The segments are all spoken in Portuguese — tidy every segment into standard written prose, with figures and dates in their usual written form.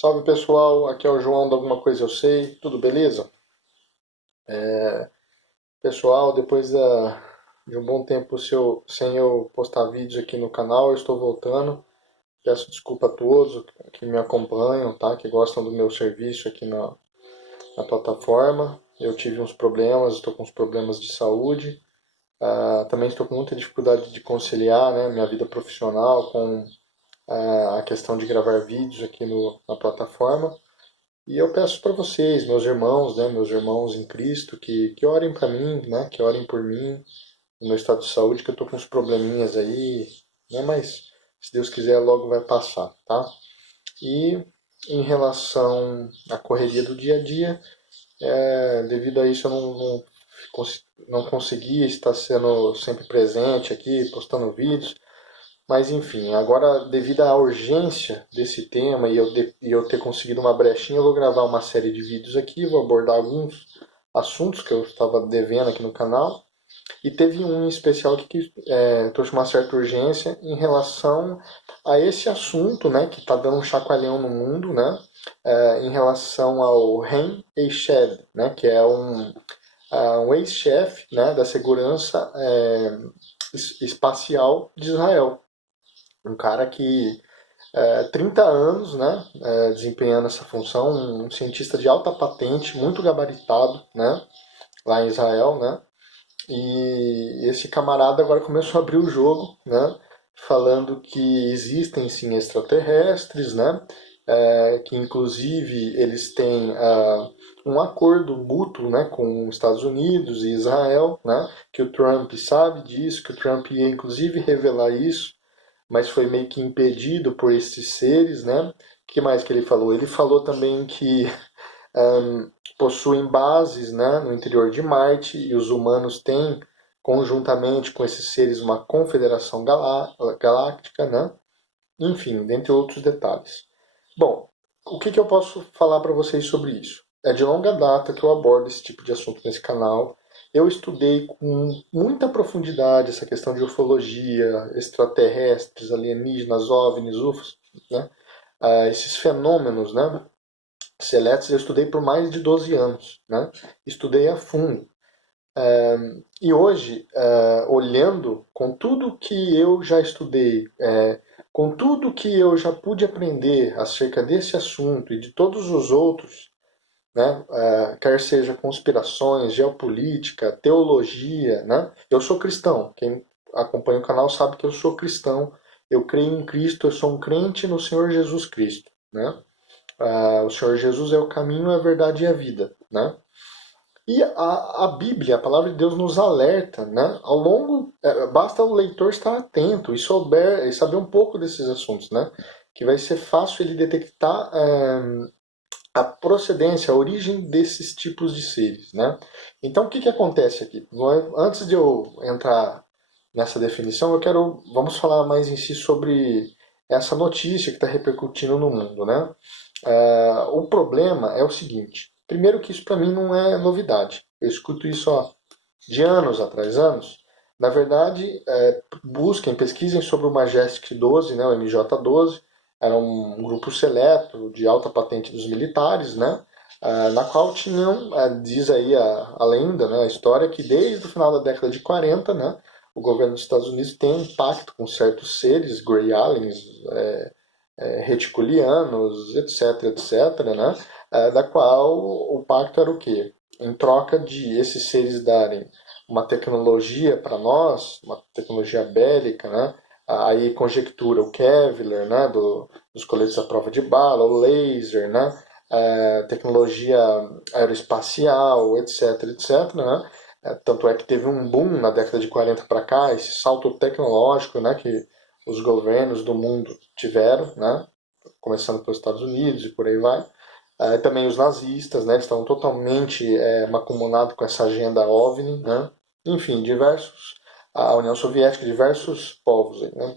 Salve pessoal, aqui é o João do Alguma Coisa Eu Sei, tudo beleza? Pessoal, de um bom tempo sem eu postar vídeos aqui no canal, eu estou voltando. Peço desculpa a todos que me acompanham, tá? Que gostam do meu serviço aqui na plataforma. Eu tive uns problemas, estou com uns problemas de saúde. Também estou com muita dificuldade de conciliar, né, minha vida profissional com a questão de gravar vídeos aqui na plataforma. E eu peço para vocês, meus irmãos, né, meus irmãos em Cristo, que orem para mim, né, que orem por mim, no meu estado de saúde, que eu tô com uns probleminhas aí, né, mas se Deus quiser logo vai passar, tá? E em relação à correria do dia a dia, devido a isso eu não consegui estar sendo sempre presente aqui, postando vídeos, mas enfim, agora devido à urgência desse tema e eu ter conseguido uma brechinha, eu vou gravar uma série de vídeos aqui, vou abordar alguns assuntos que eu estava devendo aqui no canal. E teve um em especial aqui que trouxe uma certa urgência em relação a esse assunto, né, que está dando um chacoalhão no mundo, né, em relação ao Ren Eished, né, que é um ex-chefe, né, da segurança espacial de Israel. Um cara que 30 anos, né, desempenhando essa função, um cientista de alta patente, muito gabaritado, né, lá em Israel, né, e esse camarada agora começou a abrir o jogo, né, falando que existem sim extraterrestres, né, que inclusive eles têm um acordo mútuo, né, com os Estados Unidos e Israel, né, que o Trump sabe disso, que o Trump ia inclusive revelar isso, mas foi meio que impedido por esses seres, né? O que mais que ele falou? Ele falou também que possuem bases, né, no interior de Marte e os humanos têm, conjuntamente com esses seres, uma confederação galáctica, né? Enfim, dentre outros detalhes. Bom, o que eu posso falar para vocês sobre isso? É de longa data que eu abordo esse tipo de assunto nesse canal. Eu estudei com muita profundidade essa questão de ufologia, extraterrestres, alienígenas, OVNIs, UFOs, né? Esses fenômenos, né, seletos, eu estudei por mais de 12 anos, né? Estudei a fundo. E hoje, olhando com tudo que eu já estudei, com tudo que eu já pude aprender acerca desse assunto e de todos os outros, né, quer seja conspirações, geopolítica, teologia, né? Eu sou cristão, quem acompanha o canal sabe que eu sou cristão, eu creio em Cristo, eu sou um crente no Senhor Jesus Cristo, né? O Senhor Jesus é o caminho, a verdade e a vida, né? E a Bíblia, a palavra de Deus nos alerta, né? Ao longo, basta o leitor estar atento e saber um pouco desses assuntos, né? Que vai ser fácil ele detectar a procedência, a origem desses tipos de seres, né? Então, o que acontece aqui? Antes de eu entrar nessa definição, vamos falar mais em si sobre essa notícia que está repercutindo no mundo, né? O problema é o seguinte: primeiro que isso para mim não é novidade. Eu escuto isso de anos atrás, anos. Na verdade, pesquisem sobre o Majestic 12, né, o MJ-12. Era um grupo seleto de alta patente dos militares, né, na qual tinham, diz aí a lenda, né, a história, que desde o final da década de 40, né, o governo dos Estados Unidos tem um pacto com certos seres, Grey Aliens, reticulianos, etc, etc, né? Da qual o pacto era o quê? Em troca de esses seres darem uma tecnologia para nós, uma tecnologia bélica, né? Aí conjectura o Kevlar, né? Dos coletes à prova de bala, o laser, né? Tecnologia aeroespacial, etc, etc, né? Tanto é que teve um boom na década de 40 para cá, esse salto tecnológico, né, que os governos do mundo tiveram, né, começando pelos Estados Unidos e por aí vai. Também os nazistas, né, estavam totalmente macumunados com essa agenda OVNI, né. Enfim, a União Soviética, diversos povos aí, né.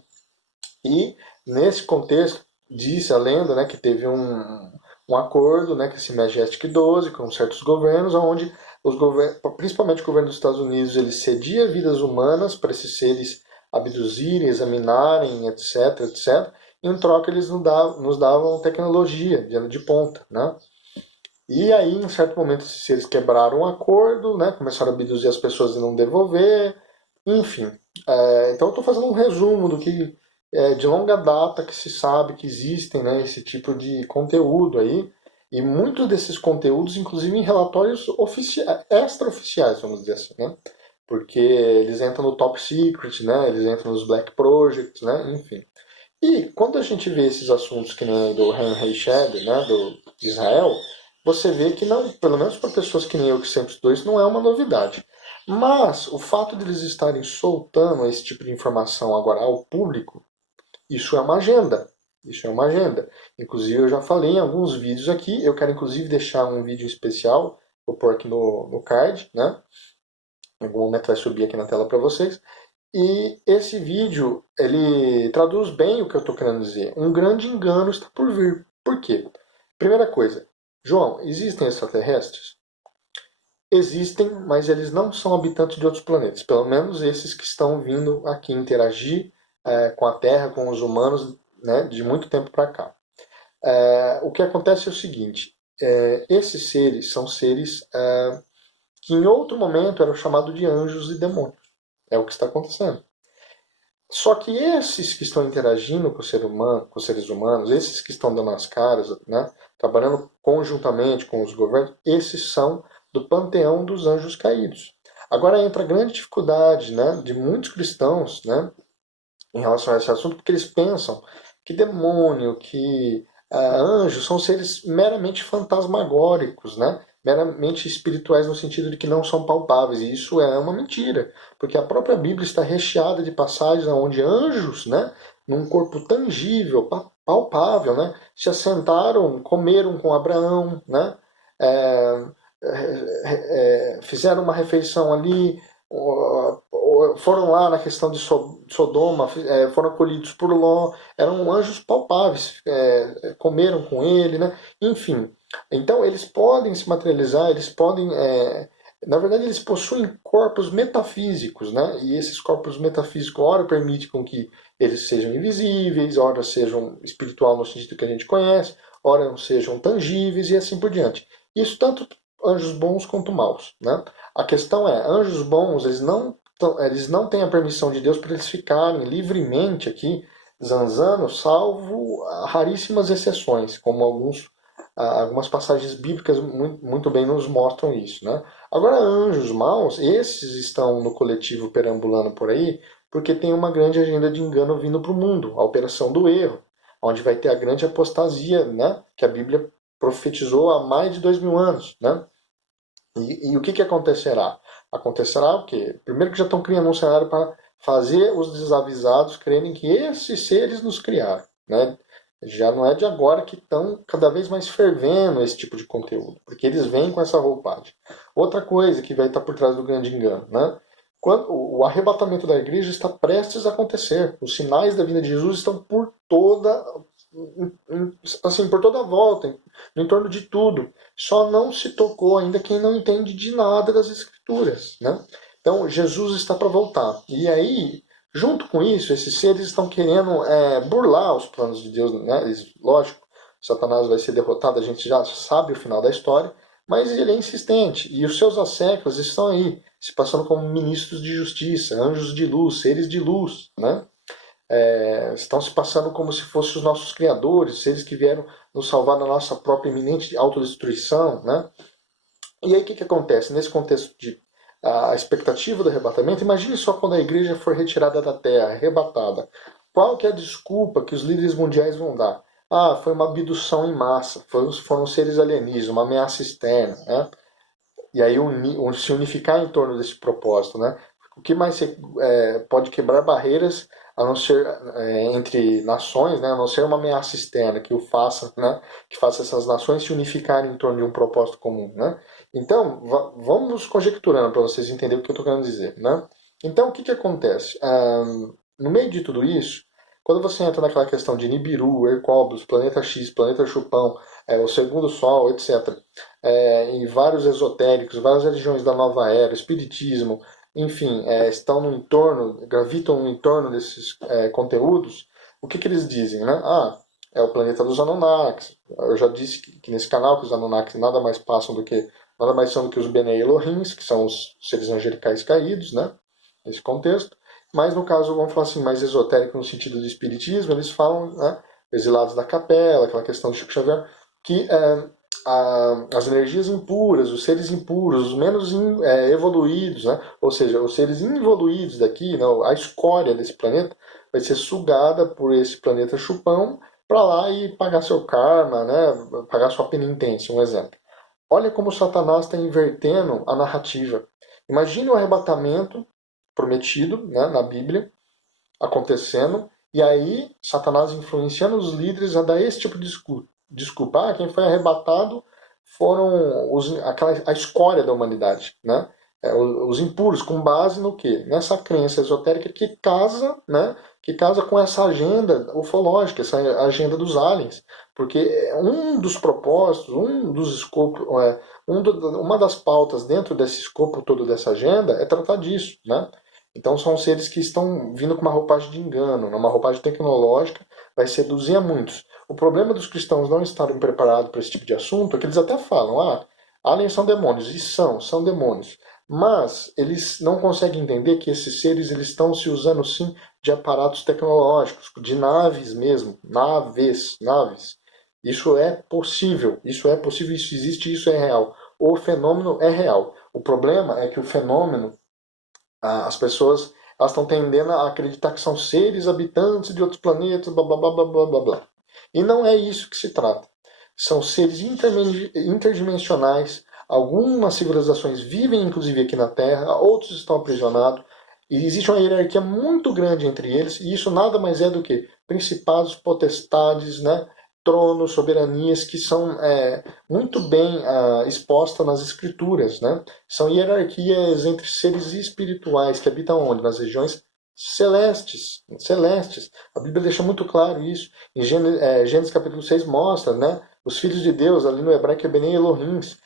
E nesse contexto diz a lenda, né, que teve um acordo, né, que esse Majestic 12 com certos governos, onde principalmente o governo dos Estados Unidos, ele cedia vidas humanas para esses seres abduzirem, examinarem, etc, etc. em troca eles nos davam tecnologia de ponta, né? E aí, em certo momento, esses seres quebraram o acordo, né? Começaram a abduzir as pessoas e não devolver, enfim. Então eu estou fazendo um resumo do que de longa data que se sabe que existem, né, esse tipo de conteúdo aí, e muitos desses conteúdos, inclusive em relatórios extraoficiais, vamos dizer assim, né? Porque eles entram no Top Secret, né? Eles entram nos Black Projects, né? Enfim. E quando a gente vê esses assuntos que nem o do Henry Shedd, né, de Israel, você vê que não, pelo menos para pessoas que nem eu que sempre estudou isso, não é uma novidade. Mas o fato de eles estarem soltando esse tipo de informação agora ao público, isso é uma agenda. Isso é uma agenda. Inclusive eu já falei em alguns vídeos aqui, eu quero inclusive deixar um vídeo especial, vou pôr aqui no card, né? Em algum momento vai subir aqui na tela para vocês. E esse vídeo, ele traduz bem o que eu estou querendo dizer. Um grande engano está por vir. Por quê? Primeira coisa, João, existem extraterrestres? Existem, mas eles não são habitantes de outros planetas. Pelo menos esses que estão vindo aqui interagir com a Terra, com os humanos, né, de muito tempo para cá. O que acontece é o seguinte, esses seres são seres que em outro momento eram chamados de anjos e demônios. É o que está acontecendo. Só que esses que estão interagindo com, com os seres humanos, esses que estão dando as caras, né, trabalhando conjuntamente com os governos, esses são do panteão dos anjos caídos. Agora entra a grande dificuldade, né, de muitos cristãos, né, em relação a esse assunto, porque eles pensam que demônio, que anjos são seres meramente fantasmagóricos, né? Meramente espirituais no sentido de que não são palpáveis. E isso é uma mentira, porque a própria Bíblia está recheada de passagens onde anjos, né, num corpo tangível, palpável, né, se assentaram, comeram com Abraão, né, é, fizeram uma refeição ali, foram lá na questão de Sodoma, foram acolhidos por Ló, eram anjos palpáveis, comeram com ele, né? Enfim. Então eles podem se materializar, eles podem. Na verdade, eles possuem corpos metafísicos, né? E esses corpos metafísicos, ora, permitem com que eles sejam invisíveis, ora sejam espiritual no sentido que a gente conhece, ora não sejam tangíveis e assim por diante. Isso tanto anjos bons quanto maus, né? A questão é, anjos bons, eles não têm a permissão de Deus para eles ficarem livremente aqui zanzando, salvo raríssimas exceções, como algumas passagens bíblicas muito bem nos mostram isso, né? Agora, anjos maus, esses estão no coletivo perambulando por aí, porque tem uma grande agenda de engano vindo para o mundo, a operação do erro, onde vai ter a grande apostasia, né? Que a Bíblia profetizou há mais de 2000 anos, né? E o que acontecerá? Acontecerá o quê? Primeiro que já estão criando um cenário para fazer os desavisados crerem que esses seres nos criaram, né? Já não é de agora que estão cada vez mais fervendo esse tipo de conteúdo, porque eles vêm com essa roupagem. Outra coisa que vai estar por trás do grande engano, né? Quando o arrebatamento da igreja está prestes a acontecer, os sinais da vinda de Jesus estão assim, por toda a volta, no entorno de tudo. Só não se tocou ainda quem não entende de nada das escrituras, né? Então Jesus está para voltar. E aí, junto com isso, esses seres estão querendo burlar os planos de Deus, né? Lógico, Satanás vai ser derrotado, a gente já sabe o final da história, mas ele é insistente. E os seus asseclas estão aí, se passando como ministros de justiça, anjos de luz, seres de luz, né? Estão se passando como se fossem os nossos criadores, seres que vieram nos salvar da nossa própria iminente autodestruição, né? E aí o que acontece? Nesse contexto de a expectativa do arrebatamento, imagine só quando a igreja for retirada da terra, arrebatada. Qual que é a desculpa que os líderes mundiais vão dar? Ah, foi uma abdução em massa, foram seres alienígenas, uma ameaça externa, né? E aí se unificar em torno desse propósito, né? O que mais pode quebrar barreiras a não ser entre nações, né? A não ser uma ameaça externa que o faça, né? Que faça essas nações se unificarem em torno de um propósito comum, né? Então, vamos conjecturando para vocês entenderem o que eu estou querendo dizer, né? Então, o que acontece? No meio de tudo isso, quando você entra naquela questão de Nibiru, Hercóbulos, Planeta X, Planeta Chupão, o Segundo Sol, etc., em vários esotéricos, várias religiões da nova era, espiritismo, enfim, estão no entorno, gravitam no entorno desses conteúdos, o que eles dizem, né? Ah, é o planeta dos Anunnakis. Eu já disse que nesse canal que os Anunnakis nada mais são do que os Bene Elohims, que são os seres angelicais caídos, né? Nesse contexto. Mas no caso, vamos falar assim, mais esotérico no sentido do espiritismo, eles falam, né, exilados da capela, aquela questão do Chico Xavier, que as energias impuras, os seres impuros, os menos evoluídos, né, ou seja, os seres involuídos daqui, né, a escória desse planeta, vai ser sugada por esse planeta chupão para lá e pagar seu karma, né, pagar sua penitência, um exemplo. Olha como Satanás está invertendo a narrativa. Imagine o arrebatamento prometido, né, na Bíblia acontecendo, e aí Satanás influenciando os líderes a dar esse tipo de desculpa. Quem foi arrebatado foram a escória da humanidade, né? Os impuros, com base no quê? Nessa crença esotérica que casa, né? Que casa com essa agenda ufológica, essa agenda dos aliens. Porque um dos propósitos, um dos escopos, uma das pautas dentro desse escopo todo dessa agenda é tratar disso, né? Então são seres que estão vindo com uma roupagem de engano, uma roupagem tecnológica, vai seduzir a muitos. O problema dos cristãos não estarem preparados para esse tipo de assunto é que eles até falam, aliens são demônios, e são demônios. Mas eles não conseguem entender que esses seres eles estão se usando sim de aparatos tecnológicos, de naves mesmo, naves. Isso é possível, isso existe, isso é real. O fenômeno é real. O problema é que o fenômeno as pessoas elas estão tendendo a acreditar que são seres habitantes de outros planetas, blá blá blá blá blá blá blá. E não é isso que se trata. São seres interdimensionais. Algumas civilizações vivem inclusive aqui na Terra, outros estão aprisionados. E existe uma hierarquia muito grande entre eles, e isso nada mais é do que principados, potestades, né, tronos, soberanias que são muito bem expostas nas escrituras, né? São hierarquias entre seres espirituais que habitam onde? Nas regiões celestes. A Bíblia deixa muito claro isso. Em Gênesis capítulo 6 mostra, né? Os filhos de Deus, ali no hebraico é Bene Elohims,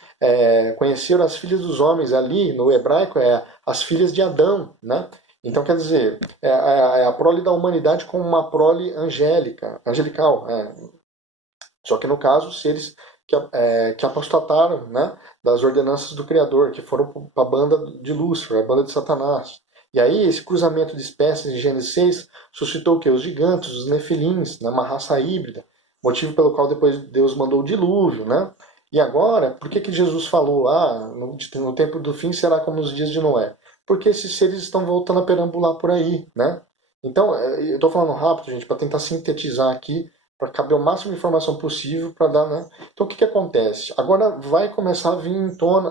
conheceram as filhas dos homens, ali no hebraico as filhas de Adão, né? Então, quer dizer, é a prole da humanidade como uma prole angelical. Só que no caso, seres que apostataram, né, das ordenanças do Criador, que foram para a banda de Lúcifer, a banda de Satanás. E aí, esse cruzamento de espécies em Gênesis 6 suscitou o quê? Os gigantes, os nefilins, né, uma raça híbrida, motivo pelo qual depois Deus mandou o dilúvio, né? E agora, por que Jesus falou, no tempo do fim será como nos dias de Noé? Porque esses seres estão voltando a perambular por aí, né? Então, eu estou falando rápido, gente, para tentar sintetizar aqui para caber o máximo de informação possível para dar, né? Então o que acontece? Agora vai começar a vir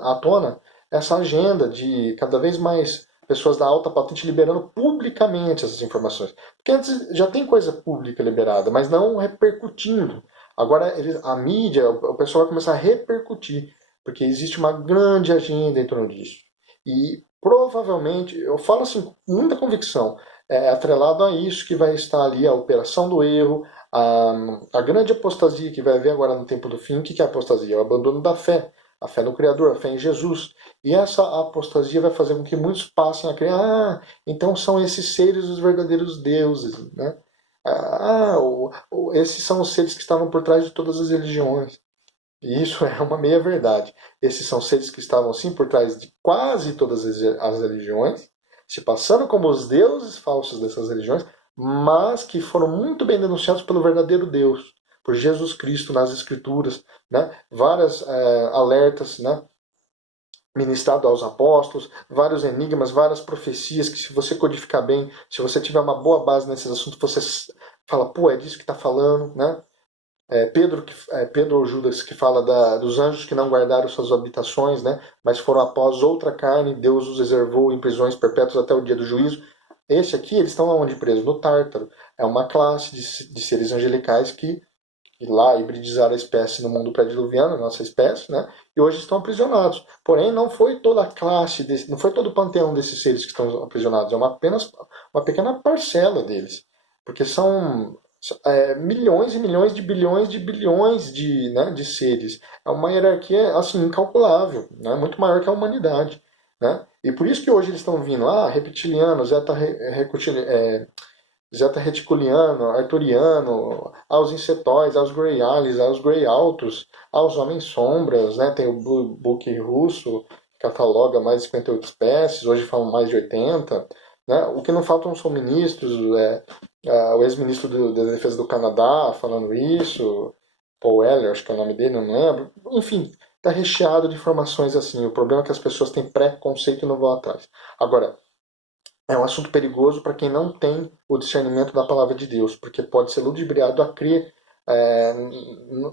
à tona essa agenda de cada vez mais pessoas da alta patente liberando publicamente essas informações. Porque antes já tem coisa pública liberada, mas não repercutindo. Agora a mídia, o pessoal vai começar a repercutir, porque existe uma grande agenda em torno disso. E provavelmente, eu falo assim com muita convicção, atrelado a isso que vai estar ali a operação do erro, a grande apostasia que vai haver agora no tempo do fim. O que é a apostasia? É o abandono da fé. A fé no Criador, a fé em Jesus. E essa apostasia vai fazer com que muitos passem a crer, então são esses seres os verdadeiros deuses, né? Esses são os seres que estavam por trás de todas as religiões. E isso é uma meia-verdade. Esses são seres que estavam, sim, por trás de quase todas as religiões, se passando como os deuses falsos dessas religiões, mas que foram muito bem denunciados pelo verdadeiro Deus, por Jesus Cristo nas Escrituras, né? Várias alertas, né? Ministrado aos apóstolos, vários enigmas, várias profecias que se você codificar bem, se você tiver uma boa base nesses assuntos, você fala, pô, é disso que está falando, né? Pedro ou Judas que fala dos anjos que não guardaram suas habitações, né, mas foram após outra carne, Deus os reservou em prisões perpétuas até o dia do juízo. Esse aqui, eles estão aonde presos? No Tártaro. É uma classe de seres angelicais que lá hibridizaram a espécie no mundo pré-diluviano, a nossa espécie, né, e hoje estão aprisionados. Porém, não foi toda a classe, não foi todo o panteão desses seres que estão aprisionados, é apenas uma pequena parcela deles. Porque são milhões e milhões de bilhões de seres. É uma hierarquia assim incalculável, né? Muito maior que a humanidade. né? E por isso que hoje eles estão vindo, reptiliano, zeta reticuliano, arturiano, aos insetóides, aos grey aliens, aos grey altos, aos homens sombras, né? Tem o Blue Book russo, que cataloga mais de 58 espécies, hoje falam mais de 80, né? O que não faltam são ministros, o ex-ministro da Defesa do Canadá falando isso, Paul Weller, acho que é o nome dele, não lembro. Enfim, está recheado de informações assim. O problema é que as pessoas têm preconceito e não vão atrás. Agora, é um assunto perigoso para quem não tem o discernimento da palavra de Deus, porque pode ser ludibriado a crer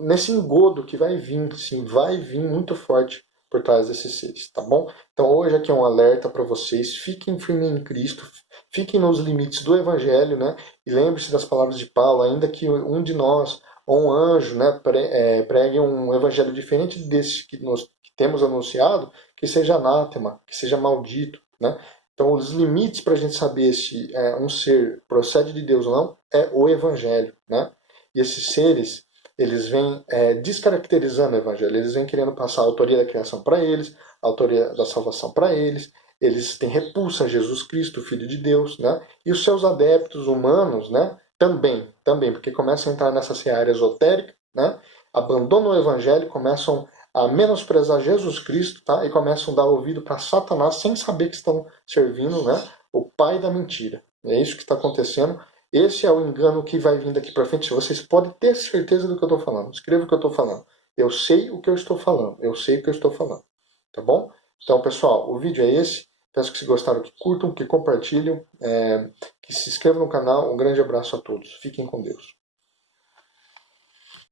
nesse engodo que vai vir, sim, vai vir muito forte por trás desses seres, tá bom? Então hoje aqui é um alerta para vocês, fiquem firmes em Cristo, fiquem nos limites do Evangelho, né? E lembre-se das palavras de Paulo, ainda que um de nós ou um anjo, né, pregue um evangelho diferente desse que temos anunciado, que seja anátema, que seja maldito, né? Então, os limites para a gente saber se um ser procede de Deus ou não é o Evangelho, né? E esses seres, eles vêm descaracterizando o Evangelho, eles vêm querendo passar a autoria da criação para eles, a autoria da salvação para eles, eles têm repulsa a Jesus Cristo, o Filho de Deus, né? E os seus adeptos humanos, né? Também, porque começam a entrar nessa seara esotérica, né? Abandonam o Evangelho, começam a menosprezar Jesus Cristo, tá? E começam a dar ouvido para Satanás sem saber que estão servindo, né? O pai da mentira. É isso que está acontecendo. Esse é o engano que vai vir daqui para frente. Vocês podem ter certeza do que eu estou falando. Escreva o que eu estou falando. Eu sei o que eu estou falando. Eu sei o que eu estou falando. Tá bom? Então, pessoal, o vídeo é esse. Peço que se gostaram, que curtam, que compartilhem, que se inscrevam no canal. Um grande abraço a todos. Fiquem com Deus.